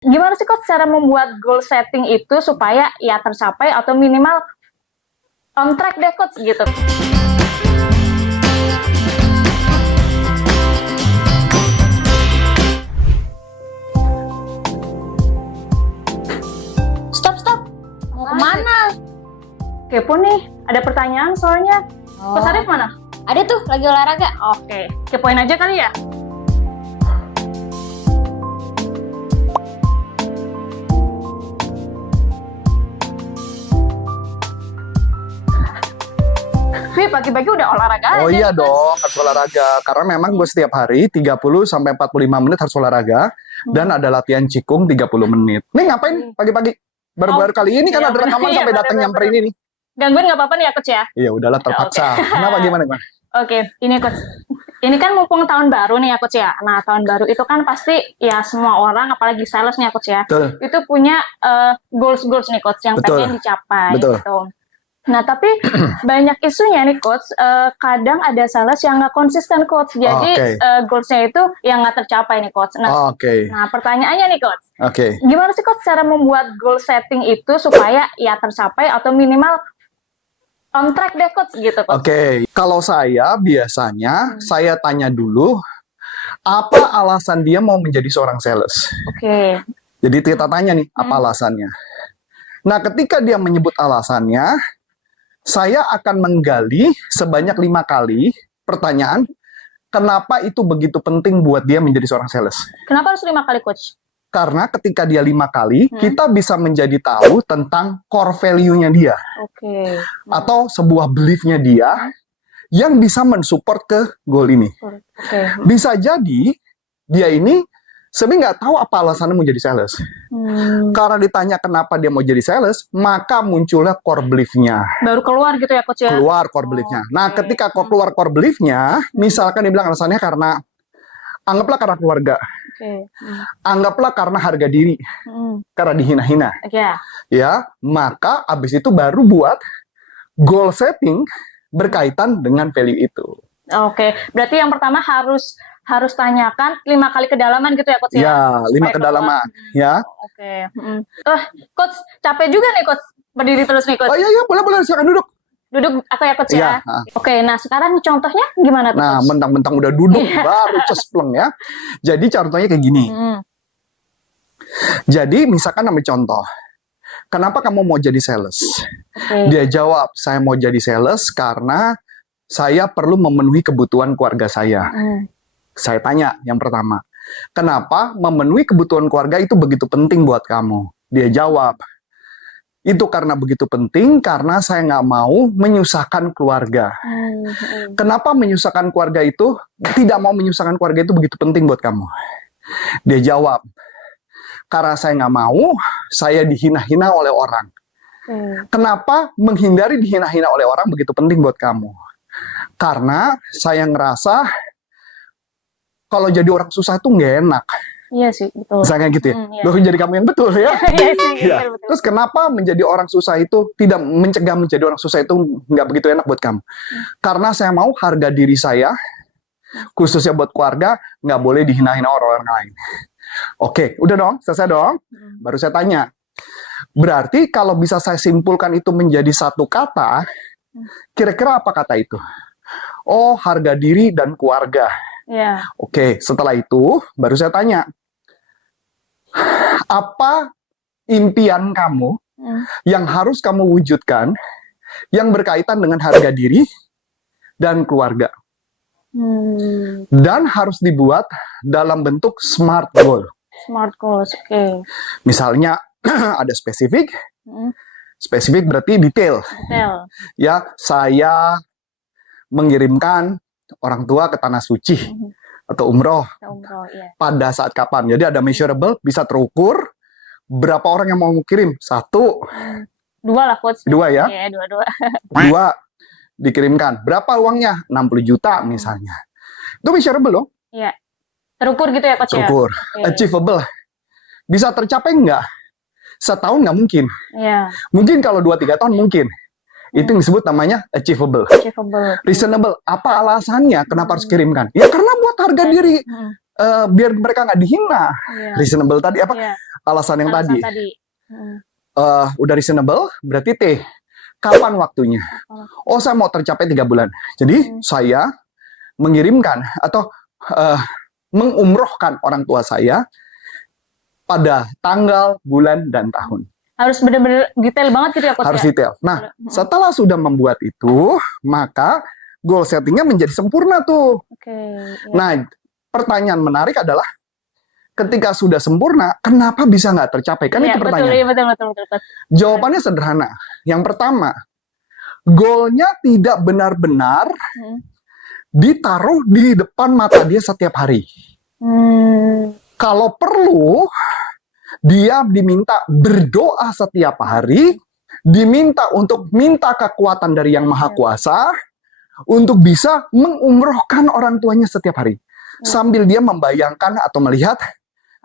Gimana sih Coach cara membuat goal setting itu supaya ya tercapai atau minimal on track deh Coach gitu? Stop. Mau kemana? Kepo nih, ada pertanyaan soalnya. Coach Arif mana? Ada tuh, lagi olahraga. Oke, kepoin aja kali ya. Wih, pagi-pagi udah olahraga Oh aja, iya Coach. dong, harus olahraga. Karena memang gue setiap hari 30-45 menit harus olahraga. Dan ada latihan cikung 30 menit. Nih ngapain nih pagi-pagi? Baru-baru kali ini kan Iya, ada rekaman bener. sampai Iya, datang bener, nyamperin ini. Gangguin nggak apa-apa nih ya Coach ya? Iya udahlah terpaksa. Kenapa gimana? Oke, ini Coach. Ini kan mumpung tahun baru nih ya Coach ya. Nah, tahun baru itu kan pasti ya semua orang, apalagi sales nih ya Coach ya. Betul. Itu punya goals nih Coach yang Betul. pengen dicapai Betul. gitu. Nah, tapi banyak isunya nih Coach. Kadang ada sales yang nggak konsisten Coach. Jadi Oke. goalsnya itu yang nggak tercapai nih Coach. Nah, Oke. nah, pertanyaannya nih Coach. Oke. Gimana sih Coach cara membuat goal setting itu supaya ya tercapai atau minimal on track deh Coach gitu Coach? Oke. Kalau saya biasanya saya tanya dulu apa alasan dia mau menjadi seorang sales. Oke. Jadi kita tanya nih apa alasannya. Nah ketika dia menyebut alasannya, saya akan menggali sebanyak 5 kali pertanyaan kenapa itu begitu penting buat dia menjadi seorang sales. Kenapa harus 5 kali Coach? Karena ketika dia 5 kali, kita bisa menjadi tahu tentang core value-nya dia. Oke. Atau sebuah belief-nya dia yang bisa mensupport ke goal ini. Oke. Bisa jadi dia ini sebenarnya nggak tahu apa alasannya mau jadi sales. Karena ditanya kenapa dia mau jadi sales, maka munculnya core belief-nya. Baru keluar gitu ya Coach ya? Keluar core belief-nya. Nah, oke. ketika keluar core belief-nya, misalkan dia bilang alasannya karena, anggaplah karena keluarga, Oke. anggaplah karena harga diri, karena dihina-hina. Ya. Ya, maka abis itu baru buat goal setting berkaitan dengan value itu. Oke. Berarti yang pertama harus tanyakan 5 kali kedalaman gitu ya Coach ya? Ya, 5 Supaya kedalaman. Ya. Oke. Coach, capek juga nih Coach berdiri terus nih Coach. Oh iya, boleh, silakan duduk. Duduk aku ya Coach ya? Iya. Oke, nah sekarang contohnya gimana tuh Nah, Coach? mentang-mentang udah duduk, Iya. baru cespleng ya. Jadi contohnya kayak gini. Jadi misalkan ambil contoh, kenapa kamu mau jadi sales? Oke. Dia jawab, saya mau jadi sales karena saya perlu memenuhi kebutuhan keluarga saya. Saya tanya yang pertama, kenapa memenuhi kebutuhan keluarga itu begitu penting buat kamu? Dia jawab, itu karena begitu penting karena saya nggak mau menyusahkan keluarga. Kenapa menyusahkan keluarga itu, tidak mau menyusahkan keluarga itu begitu penting buat kamu? Dia jawab, karena saya nggak mau, saya dihina-hina oleh orang. Kenapa menghindari dihina-hina oleh orang begitu penting buat kamu? Karena saya ngerasa kalau jadi orang susah itu nggak enak. Iya sih, betul. Misalnya gitu ya. Iya. Loh, jadi kamu yang betul ya. Iya sih, Ya. betul. Terus kenapa menjadi orang susah itu tidak mencegah menjadi orang susah itu nggak begitu enak buat kamu? Karena saya mau harga diri saya, khususnya buat keluarga, nggak boleh dihina-hina orang lain. Oke, udah dong, selesai dong. Baru saya tanya. Berarti kalau bisa saya simpulkan itu menjadi satu kata, kira-kira apa kata itu? Oh, harga diri dan keluarga. Iya. Oke, setelah itu baru saya tanya, apa impian kamu yang harus kamu wujudkan yang berkaitan dengan harga diri dan keluarga? Dan harus dibuat dalam bentuk SMART goal. Smart goals, oke. Misalnya ada spesifik, spesifik berarti detail. Detail. Ya, saya mengirimkan orang tua ke tanah suci atau umroh. Umroh, iya. Pada saat kapan? Jadi ada measurable, bisa terukur. Berapa orang yang mau kirim? 1, 2 lah Coach. 2 ya. Iya, 2. 2 dikirimkan. Berapa uangnya? 60 juta misalnya. Itu measurable loh. Iya. Terukur gitu ya Coach ya? Terukur. Oke. Achievable. Bisa tercapai nggak? Setahun nggak mungkin. Iya. Mungkin kalau 2-3 tahun mungkin. Itu yang disebut namanya achievable. Achievable. Reasonable. Apa alasannya kenapa harus kirimkan? Ya karena buat harga diri. Biar mereka nggak dihina. Iya. Reasonable tadi apa? Iya. alasan yang alasan tadi. tadi. Hmm. Udah reasonable, berarti T. Kapan waktunya? Oh, saya mau tercapai 3 bulan. Jadi, saya mengirimkan atau mengumrohkan orang tua saya pada tanggal, bulan, dan tahun. Harus benar-benar detail banget gitu ya Coach Harus ya? detail. Nah, setelah sudah membuat itu, maka goal settingnya menjadi sempurna tuh. Oke. Iya. Nah, pertanyaan menarik adalah, ketika sudah sempurna, kenapa bisa nggak tercapai? Kan Iya, itu pertanyaan. betul. Jawabannya sederhana. Yang pertama, goalnya tidak benar-benar ditaruh di depan mata dia setiap hari. Kalau perlu, dia diminta berdoa setiap hari, diminta untuk minta kekuatan dari Yang Maha Kuasa, untuk bisa mengumrohkan orang tuanya setiap hari. Sambil dia membayangkan atau melihat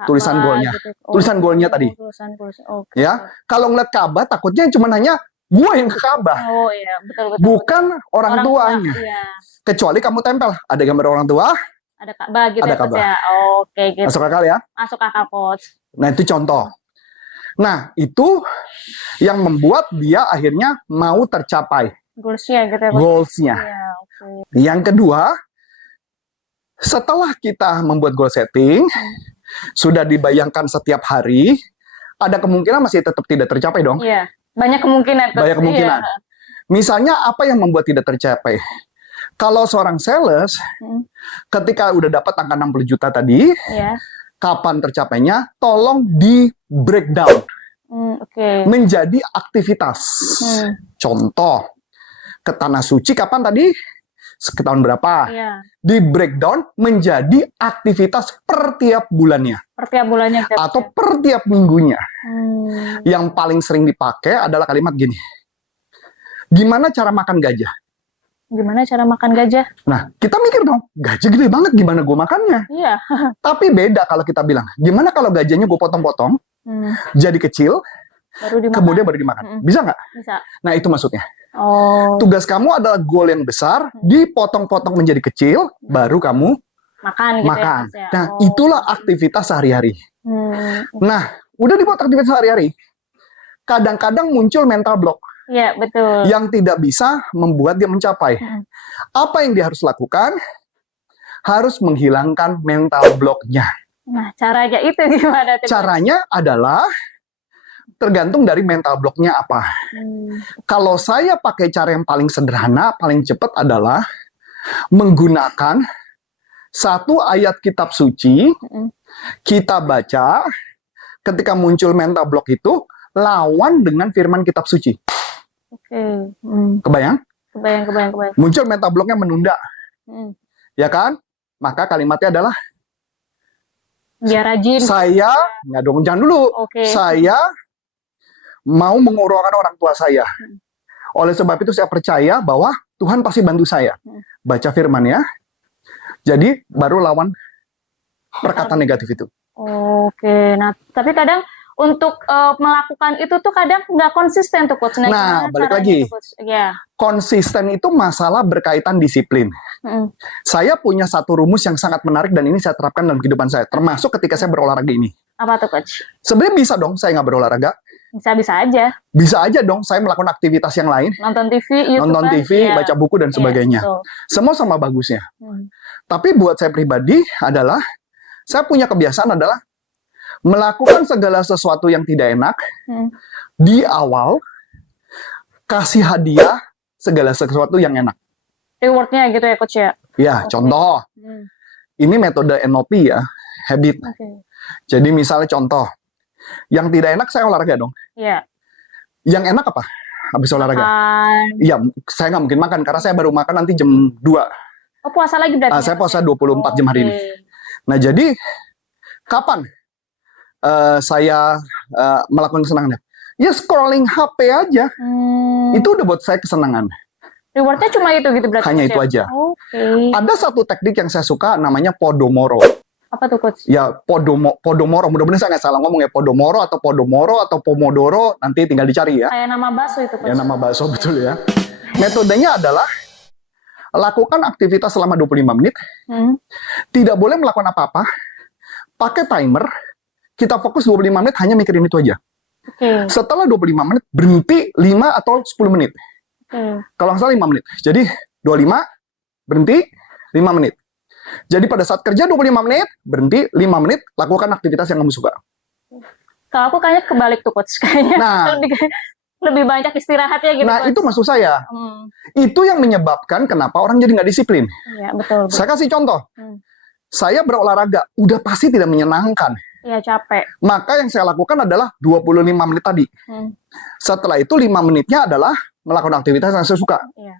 tulisan goalnya. Gitu. Tulisan goalnya tadi. Tulisan. Oke. Ya, kalau ngeliat Ka'bah, takutnya cuma hanya gue yang ke Ka'bah. Oh iya, betul. Bukan orang tua, tuanya. iya. Kecuali kamu tempel, ada gambar orang tua, Ada Ka'bah gitu ada ya Coach Ka'bah. ya. Oke gitu. Masuk akal ya? Masuk akal Coach. Nah, itu contoh. Nah, itu yang membuat dia akhirnya mau tercapai Goalsnya gitu ya Coach. goalsnya. Iya, oke. Yang kedua, setelah kita membuat goal setting, sudah dibayangkan setiap hari, ada kemungkinan masih tetap tidak tercapai dong. Iya, banyak kemungkinan Coach. Banyak kemungkinan. Iya. Misalnya apa yang membuat tidak tercapai? Kalau seorang sales, ketika udah dapat angka 60 juta tadi, Iya. kapan tercapainya? Tolong di breakdown Oke. menjadi aktivitas. Contoh, ke Tanah Suci kapan tadi? Ke tahun berapa? Iya. Di breakdown menjadi aktivitas per tiap bulannya Per tiap bulannya Coach. atau per tiap minggunya. Yang paling sering dipakai adalah kalimat gini. Gimana cara makan gajah? Gimana cara makan gajah? Nah, kita mikir dong, gajah gede banget, gimana gue makannya? Iya. Tapi beda kalau kita bilang, gimana kalau gajahnya gue potong-potong, jadi kecil, Baru dimakan. kemudian baru dimakan. Bisa nggak? Bisa. Nah, itu maksudnya. Oh. Tugas kamu adalah goal yang besar, dipotong-potong menjadi kecil, baru kamu Makan gitu makan. ya Coach ya. Nah, itulah aktivitas sehari-hari. Nah, udah dibuat aktivitas sehari-hari. Kadang-kadang muncul mental block Iya, betul. yang tidak bisa membuat dia mencapai. Apa yang dia harus lakukan? Harus menghilangkan mental blocknya. Nah, caranya itu gimana tuh? Caranya adalah tergantung dari mental blocknya apa. Kalau saya pakai cara yang paling sederhana, paling cepat adalah menggunakan satu ayat kitab suci, kita baca, ketika muncul mental block itu, lawan dengan firman kitab suci. Oke. Kebayang? Kebayang. Muncul mental blocknya menunda. Ya kan? Maka kalimatnya adalah, Biar rajin. saya, nggak dong, jangan dulu. Oke. Saya mau mengurungkan orang tua saya. Oleh sebab itu saya percaya bahwa Tuhan pasti bantu saya. Baca firman ya. Jadi baru lawan perkataan negatif itu. Oke. Nah, tapi kadang untuk melakukan itu tuh kadang nggak konsisten tuh Coach. Nah, gimana balik caranya lagi. tuh, Coach? Ya. Konsisten itu masalah berkaitan disiplin. Saya punya satu rumus yang sangat menarik dan ini saya terapkan dalam kehidupan saya. Termasuk ketika saya berolahraga ini. Apa tuh Coach? Sebenarnya bisa dong saya nggak berolahraga. Bisa aja. Bisa aja dong saya melakukan aktivitas yang lain. Nonton TV, YouTube. Nonton TV, baca buku dan sebagainya. Betul. Semua sama bagusnya. Tapi buat saya pribadi adalah, saya punya kebiasaan adalah melakukan segala sesuatu yang tidak enak di awal, kasih hadiah segala sesuatu yang enak. Rewardnya gitu ya Coach ya? Ya, contoh. Ini metode NLP ya, habit. Jadi misalnya contoh, yang tidak enak saya olahraga dong. Iya. Yang enak apa? Habis olahraga. Iya, saya nggak mungkin makan karena saya baru makan nanti jam 2. Oh, puasa lagi berarti? Saya puasa 24 jam hari ini. Nah, jadi kapan saya melakukan kesenangannya? Ya scrolling HP aja. Itu udah buat saya kesenangan. Rewardnya cuma itu gitu berarti? Hanya itu aja. Ada satu teknik yang saya suka namanya Podomoro. Apa tuh Coach? Ya, Podomoro. Mudah-mudahan saya nggak salah ngomong ya. Podomoro atau Pomodoro. Nanti tinggal dicari ya. Kayak nama bakso itu Coach? Ya, nama bakso betul ya. Metodenya adalah lakukan aktivitas selama 25 menit. Tidak boleh melakukan apa-apa. Pakai timer. kita fokus 25 menit hanya mikirin itu aja. Oke. Setelah 25 menit, berhenti 5 atau 10 menit. Kalau nggak salah 5 menit. Jadi 25, berhenti 5 menit. Jadi pada saat kerja 25 menit, berhenti 5 menit, lakukan aktivitas yang kamu suka. Kalau aku kayaknya kebalik tuh coach, kayaknya Nah, lebih banyak istirahatnya gitu. nah coach. itu maksud saya. Itu yang menyebabkan kenapa orang jadi nggak disiplin. Iya betul. Saya kasih contoh. Saya berolahraga, udah pasti tidak menyenangkan. Iya capek. Maka yang saya lakukan adalah 25 menit tadi. Setelah itu 5 menitnya adalah melakukan aktivitas yang saya suka. Iya.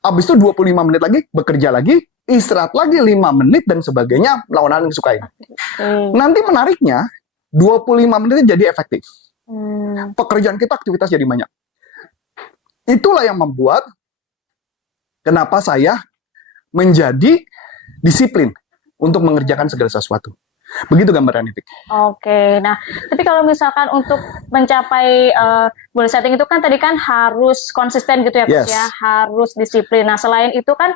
Habis itu 25 menit lagi, bekerja lagi, istirahat lagi 5 menit, dan sebagainya, melakukan hal yang disukai. Nanti menariknya, 25 menitnya jadi efektif. Pekerjaan kita, aktivitas jadi banyak. Itulah yang membuat kenapa saya menjadi disiplin untuk mengerjakan segala sesuatu. Begitu gambarannya, Fik. Oke, nah tapi kalau misalkan untuk mencapai goal setting itu kan tadi kan harus konsisten gitu ya coach Yes. ya, harus disiplin. Nah selain itu kan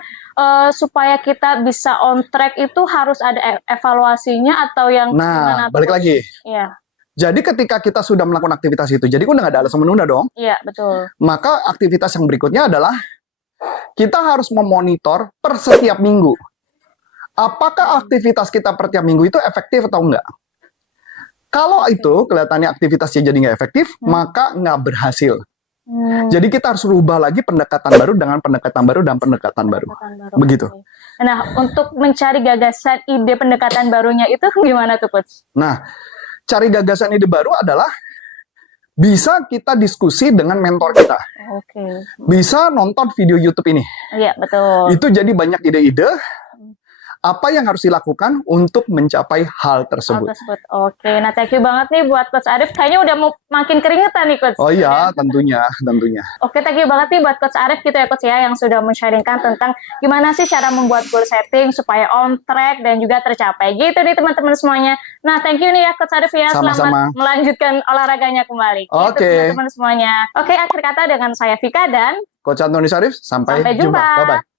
supaya kita bisa on track itu harus ada evaluasinya atau yang gimana Nah, tuh, balik Coach? lagi. Iya, Jadi ketika kita sudah melakukan aktivitas itu, jadi udah nggak ada alasan menunda dong. iya betul. Maka aktivitas yang berikutnya adalah kita harus memonitor per setiap minggu. Apakah aktivitas kita per tiap minggu itu efektif atau enggak? Kalau itu kelihatannya aktivitasnya jadi nggak efektif, maka nggak berhasil. Jadi kita harus rubah lagi pendekatan baru dengan pendekatan baru dan pendekatan baru. Begitu. Nah untuk mencari gagasan ide pendekatan barunya itu gimana tuh coach? Nah, cari gagasan ide baru adalah bisa kita diskusi dengan mentor kita. Oke. Bisa nonton video YouTube ini. Iya betul. Itu jadi banyak ide-ide apa yang harus dilakukan untuk mencapai hal tersebut. Oke, nah thank you banget nih buat Coach Arif. Kayaknya udah mau makin keringetan nih Coach. Oh iya, tentunya. Oke, thank you banget nih buat Coach Arif gitu ya Coach ya, yang sudah men-sharingkan tentang gimana sih cara membuat goal setting supaya on track dan juga tercapai. Gitu nih teman-teman semuanya. Nah, thank you nih ya Coach Arif ya. Sama-sama. Selamat melanjutkan olahraganya kembali. Gitu Oke. teman-teman semuanya. Oke, akhir kata dengan saya Vika dan Coach Antoni Syarif, sampai sampai jumpa. Bye-bye.